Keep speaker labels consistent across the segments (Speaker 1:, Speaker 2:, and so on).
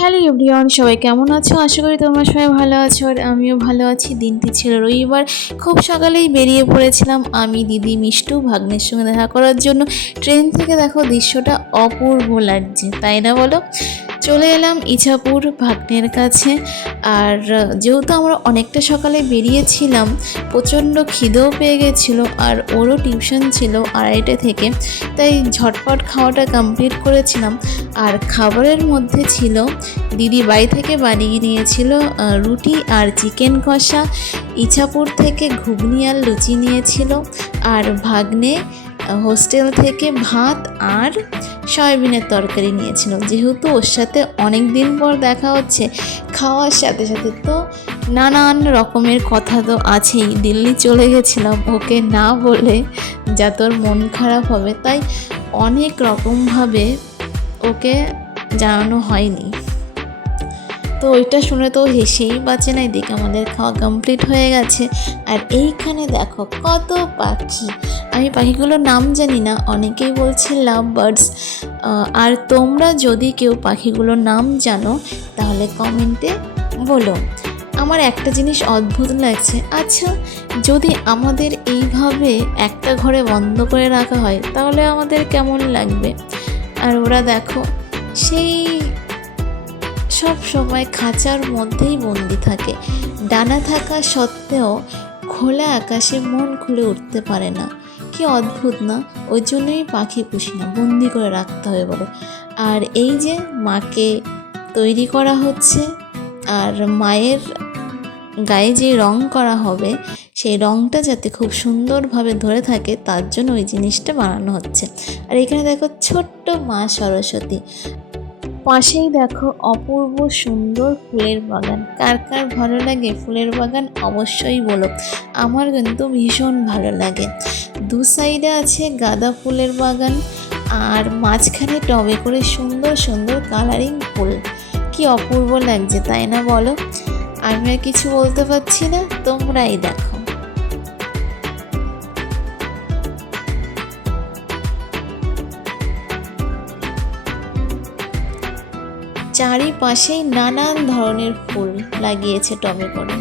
Speaker 1: Hello everyone, সবাই কেমন আছো? আশা করি তোমরা সবাই ভালো আছো আর আমিও ভালো আছি। দিনটি ছিল রবিবার। খুব সকালেই বেরিয়ে পড়েছিলাম আমি, দিদি, মিষ্টু, ভাগ্নের সঙ্গে দেখা করার জন্য। ট্রেন থেকে দেখো দৃশ্যটা অপূর্ব লাগছে, তাই না বলো? চলে এলাম ইছাপুর ভাগ্নের কাছে। আর যেহেতু আমরা অনেকটা সকালে বেরিয়েছিলাম, প্রচণ্ড খিদেও পেয়ে গেছিল আর ওরও টিউশন ছিল আড়াইটে থেকে, তাই ঝটপট খাওয়াটা কমপ্লিট করেছিলাম। আর খাবারের মধ্যে ছিল, দিদি বাড়ি থেকে বানিয়ে নিয়েছিল রুটি আর চিকেন কষা। ইছাপুর থেকে ঘুগনি আর লুচি নিয়েছিল। আর ভাগ্নে হোস্টেল থেকে ভাত আর সয়াবিনের তরকারি নিয়েছিল। যেহেতু ওর সাথে অনেক দিন পর দেখা হচ্ছে, খাওয়ার সাথে সাথে তো নানান রকমের কথা তো আছেই। দিল্লি চলে গেছিলাম ওকে না বলে যা তোর মন খারাপ হবে। তাই অনেক রকমভাবে ওকে জানানো হয়নি। তো ওইটা শুনে তো হেসেই বাঁচে না, এদিকে আমাদের খাওয়া কমপ্লিট হয়ে গেছে। আর এইখানে দেখো কত পাখি। আমি পাখিগুলোর নাম জানি না, অনেকেই বলছে লাভ বার্ডস আর তোমরা যদি কেউ পাখিগুলোর নাম জানো, তাহলে কমেন্টে বলো। আমার একটা জিনিস অদ্ভুত লাগছে। আচ্ছা যদি আমাদের এইভাবে একটা ঘরে বন্ধ করে রাখা হয়, তাহলে আমাদের কেমন লাগবে? আর ওরা দেখো, সেই সব সময় খাঁচার মধ্যেই বন্দি থাকে। ডানা থাকা সত্ত্বেও খোলা আকাশে মন খুলে উঠতে পারে না। কি অদ্ভুত না, ওই জন্যই পাখি পুষি না, বন্দি করে রাখতে হবে বলে। আর এই যে মাকে তৈরি করা হচ্ছে, আর মায়ের গায়ে যে রং করা হবে, সেই রংটা যাতে খুব সুন্দরভাবে ধরে থাকে, তার জন্য ওই জিনিসটা বানানো হচ্ছে। আর এখানে দেখো ছোট্ট মা সরস্বতী। পাশেই দেখো অপূর্ব সুন্দর ফুলের বাগান। কার কার ভালো লাগে ফুলের বাগান অবশ্যই বলো। আমার কিন্তু ভীষণ ভালো লাগে। দু সাইডে আছে গাঁদা ফুলের বাগান আর মাঝখানে টবে করে সুন্দর সুন্দর কালারিং ফুল। কি অপূর্ব লাগছে, তাই না বলো? আমি আর কিছু বলতে পারছি না, তোমরাই দেখো। চারিপাশেই নানান ধরনের ফুল লাগিয়েছে টবে করে।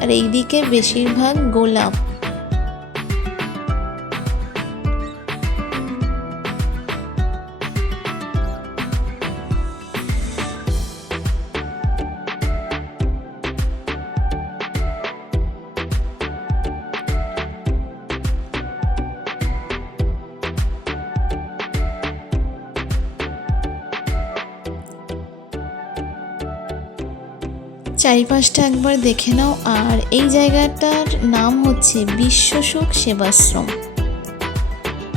Speaker 1: আর এইদিকে বেশিরভাগ গোলাপ চারিপাশটা একবার দেখে নাও। আর এই জায়গাটার নাম হচ্ছে বিশ্বসুখ সেবাশ্রম।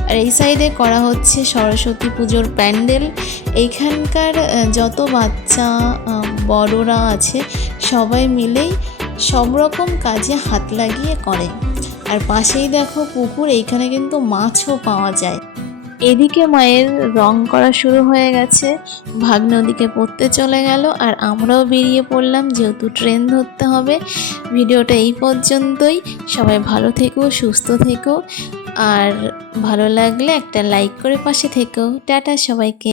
Speaker 1: আর এই সাইডে করা হচ্ছে সরস্বতী পুজোর প্যান্ডেল। এইখানকার যত বাচ্চা বড়রা আছে, সবাই মিলেই সব রকম কাজে হাত লাগিয়ে করে। আর পাশেই দেখো পুকুর, এইখানে কিন্তু মাছও পাওয়া যায়। এদিকে মায়ের রং করা শুরু হয়ে গেছে। ভাগ্নে ওদিকে পড়তে চলে গেল, আর আমরাও বেরিয়ে পড়লাম, যেহেতু ট্রেন ধরতে হবে। ভিডিওটা এই পর্যন্তই। সবাই ভালো থেকো, সুস্থ থেকো, আর ভালো লাগলে একটা লাইক করে পাশে থেকো। টাটা সবাইকে।